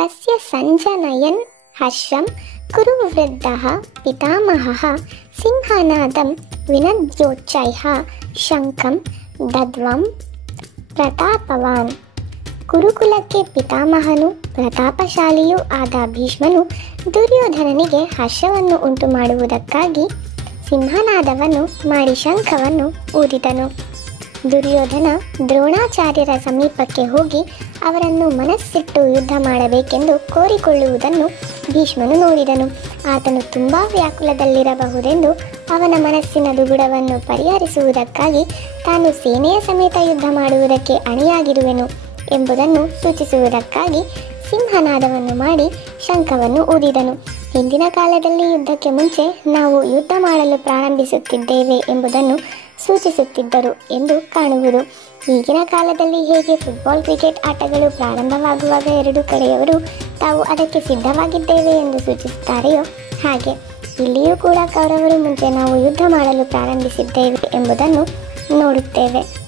तस्य सञ्जनयन् हर्षं कुरुवृद्धः पितामहः सिंहनादं विनद्योच्चैः शङ्खं दद्ध्वा ಪ್ರತಾಪವಾನ್. ಕುರುಕುಲಕ್ಕೆ ಪಿತಾಮಹನು ಪ್ರತಾಪಶಾಲಿಯೂ ಆದ ಭೀಷ್ಮನು ದುರ್ಯೋಧನನಿಗೆ ಹರ್ಷವನ್ನು ಉಂಟು ಮಾಡುವುದಕ್ಕಾಗಿ ಸಿಂಹನಾದವನ್ನು ಮಾಡಿ ಶಂಖವನ್ನು ಊದಿದನು. ದುರ್ಯೋಧನ ದ್ರೋಣಾಚಾರ್ಯರ ಸಮೀಪಕ್ಕೆ ಹೋಗಿ ಅವರನ್ನು ಮನಸ್ಸಿಟ್ಟು ಯುದ್ಧ ಮಾಡಬೇಕೆಂದು ಕೋರಿಕೊಳ್ಳುವುದನ್ನು ಭೀಷ್ಮನು ನೋಡಿದನು. ಆತನು ತುಂಬ ವ್ಯಾಕುಲದಲ್ಲಿರಬಹುದೆಂದು ಅವನ ಮನಸ್ಸಿನ ದುಗುಡವನ್ನು ಪರಿಹರಿಸುವುದಕ್ಕಾಗಿ ತಾನು ಸೇನೆಯ ಸಮೇತ ಯುದ್ಧ ಮಾಡುವುದಕ್ಕೆ ಅಣಿಯಾಗಿರುವೆನು ಎಂಬುದನ್ನು ಸೂಚಿಸುವುದಕ್ಕಾಗಿ ಸಿಂಹನಾದವನ್ನು ಮಾಡಿ ಶಂಖವನ್ನು ಊದಿದನು. ಹಿಂದಿನ ಕಾಲದಲ್ಲಿ ಯುದ್ಧಕ್ಕೆ ಮುಂಚೆ ನಾವು ಯುದ್ಧ ಮಾಡಲು ಪ್ರಾರಂಭಿಸುತ್ತಿದ್ದೇವೆ ಎಂಬುದನ್ನು ಸೂಚಿಸುತ್ತಿದ್ದರು ಎಂದು ಕಾಣುವುದು. ಈಗಿನ ಕಾಲದಲ್ಲಿ ಹೇಗೆ ಫುಟ್ಬಾಲ್, ಕ್ರಿಕೆಟ್ ಆಟಗಳು ಪ್ರಾರಂಭವಾಗುವಾಗ ಎರಡೂ ಕಡೆಯವರು ತಾವು ಅದಕ್ಕೆ ಸಿದ್ಧವಾಗಿದ್ದೇವೆ ಎಂದು ಸೂಚಿಸುತ್ತಾರೆಯೋ ಹಾಗೆ ಇಲ್ಲಿಯೂ ಕೂಡ ಕೌರವರು ಮುಂಚೆ ನಾವು ಯುದ್ಧ ಮಾಡಲು ಪ್ರಾರಂಭಿಸಿದ್ದೇವೆ ಎಂಬುದನ್ನು ನೋಡುತ್ತೇವೆ.